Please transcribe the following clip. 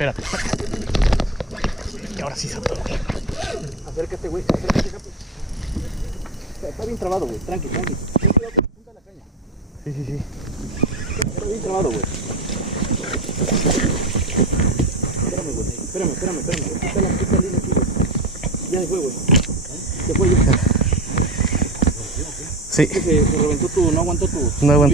Espérate. Y ahora sí saltó. Acércate, güey. Acércate, capo. Está bien trabado, güey. Tranqui. Ten cuidado con la punta de la caña. Sí. Está bien trabado, güey. Espérame, güey. Espérame. Quita la línea aquí, güey. Ya se fue, güey. Se fue ya. Sí. Se reventó tu... No aguantó tu... No aguanté.